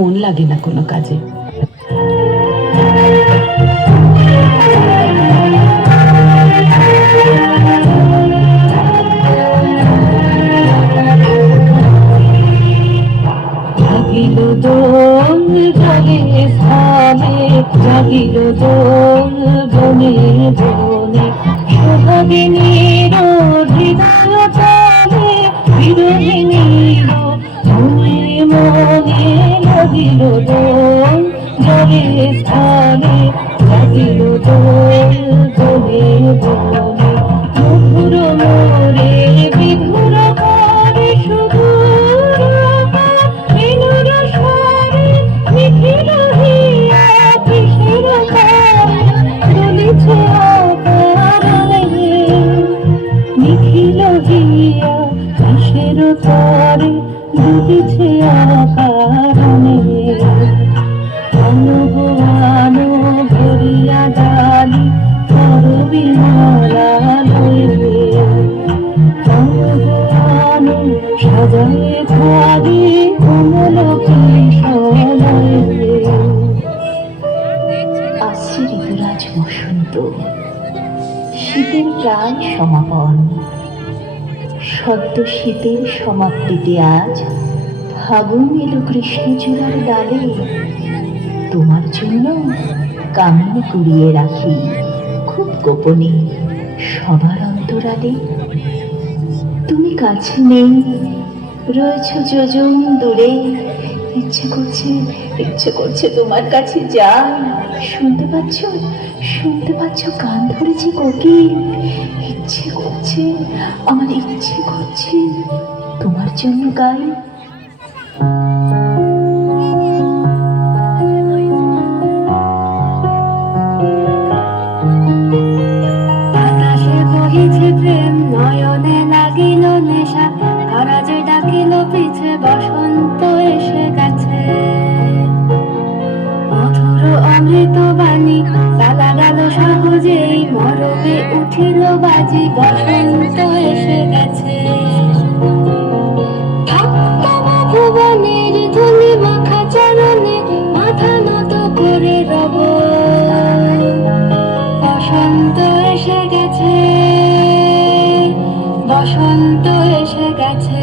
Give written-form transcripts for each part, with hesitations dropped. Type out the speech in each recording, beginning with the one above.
মন লাগে না কোনো কাজে। জাগিল দোল জলে স্থানে, জাগিল দোল বনে বনে, সোহাগিনীর হৃদয় তালে, বিরোহিনীর মনে মনে লাগিল দোল জলে স্থানে, জাগিল দোল বনে বনে, মধুর মোরে বিধুর করে সুদূর বিনুর স্বরে নিখিল হিয়া কিসের তারে দুলিছে আকারে, নিখিল হিয়া কিসের তারে দুলিছে আকারে। অনুবানো ভরিয়া ডালি করবি মালা লইবে, অনুবানো সাজায়ে থালি কোমল কিশোরীবে। আসছে ঋতুরাজ বসন্ত, শীতের প্রায় সমাপন, সদ্য শীতের সমাপ্তিতে আজ ফাগুন এলো কৃষ্ণচূড়ার ডালে। তোমার জন্য কামিনী কুড়িয়ে রাখি খুব গোপনে সবার অন্তরালে। তুমি কাছে নেই, রয়েছ যোজন দূরে, ইচ্ছে করছে তোমার কাছে যাই। শুনতে পাচ্ছ গান ধরেছে কোকিল, আমার ইচ্ছে করছে তোমার জন্য গাই। বাতাসে বহিছে প্রেম, নয়নে লাগিল নেশা, কারা যে ডাকিল পিছে বসন্ত এসে গেছে। মধুর অমৃত বাণী তালা গেল সহজেই, মরবে উঠিল বাজি, বসন্ত এসে গেছে। ভুবনের ধুলি মাখা চরণে মাথা নত করে রব, বসন্ত এসে গেছে, বসন্ত এসে গেছে।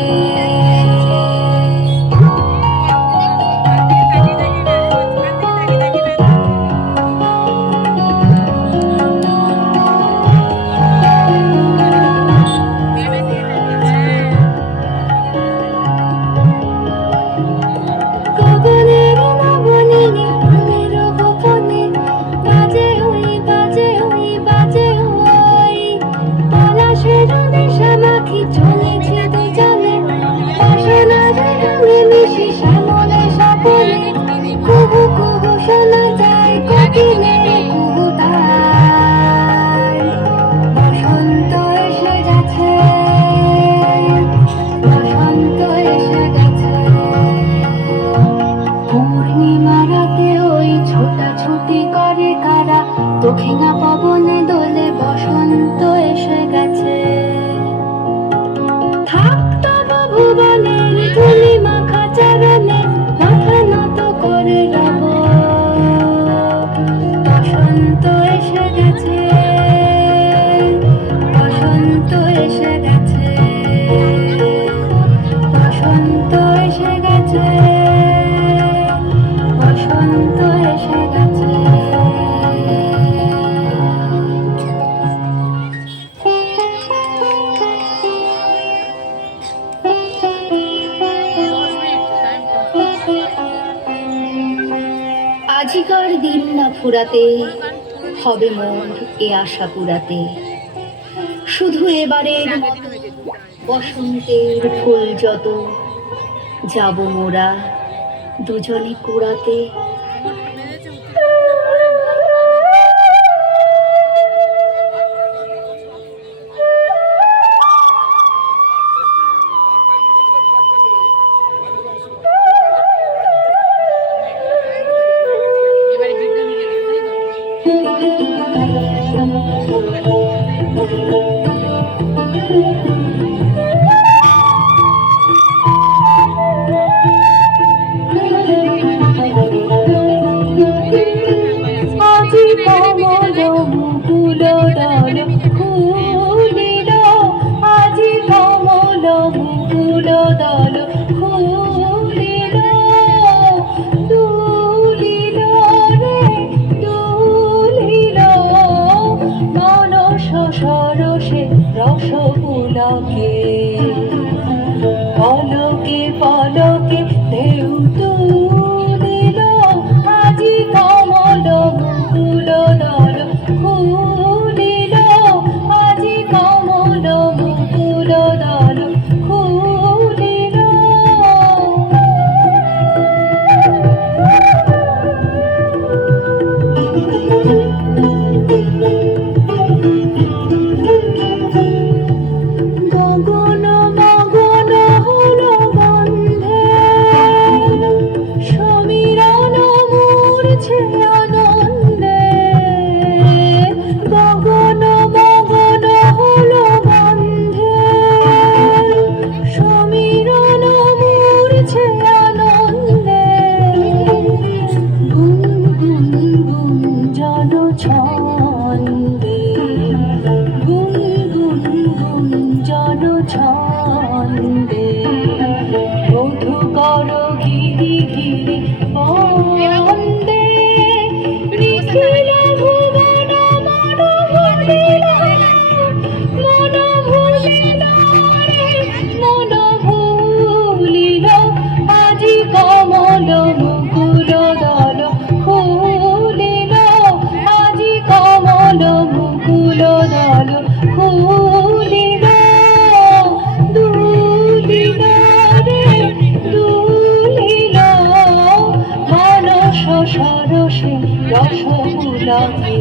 দক্ষিণা পবনে দোলে, বসন্ত এসে গেছে। থাকতো ভুবনের ধুলি মাখা চরণে মাথা নত করে রব, বসন্ত এসে গেছে, বসন্ত এসে গেছে, বসন্ত এসে গেছে, বসন্ত এসে গেছে। আজিকার দিন না ফুরাতে, হবে মোর এ আশা পুরাতে, শুধু এবারের বসন্তের ফুল যত, যাব মোরা দুজনে কুড়াতে। ঢেউ তুলিল আজি কমল মুকুল দল খুলিল আজি কমল মুকুল দল খুলিল। গগন মগন হলো গন্ধে সমীরণ মূর্ছে আনন্দে। গগন মগন হলো গন্ধে সমীরণ মূর্ছে আনন্দে। গুন গুন গুঞ্জন ছন্দে গুন গুন গুঞ্জন ছন্দে মধুকর গিরি গিরি বন্দে। নিখিল ভুবন মন ভুলিল মন ভুলিল রে মন ভুলিল আজি কমল মুকুল দল খুলিল আজি কমল মুকুল দল খুলিল। দুলিল রে দুলিল মানস সরসে রস উলাকে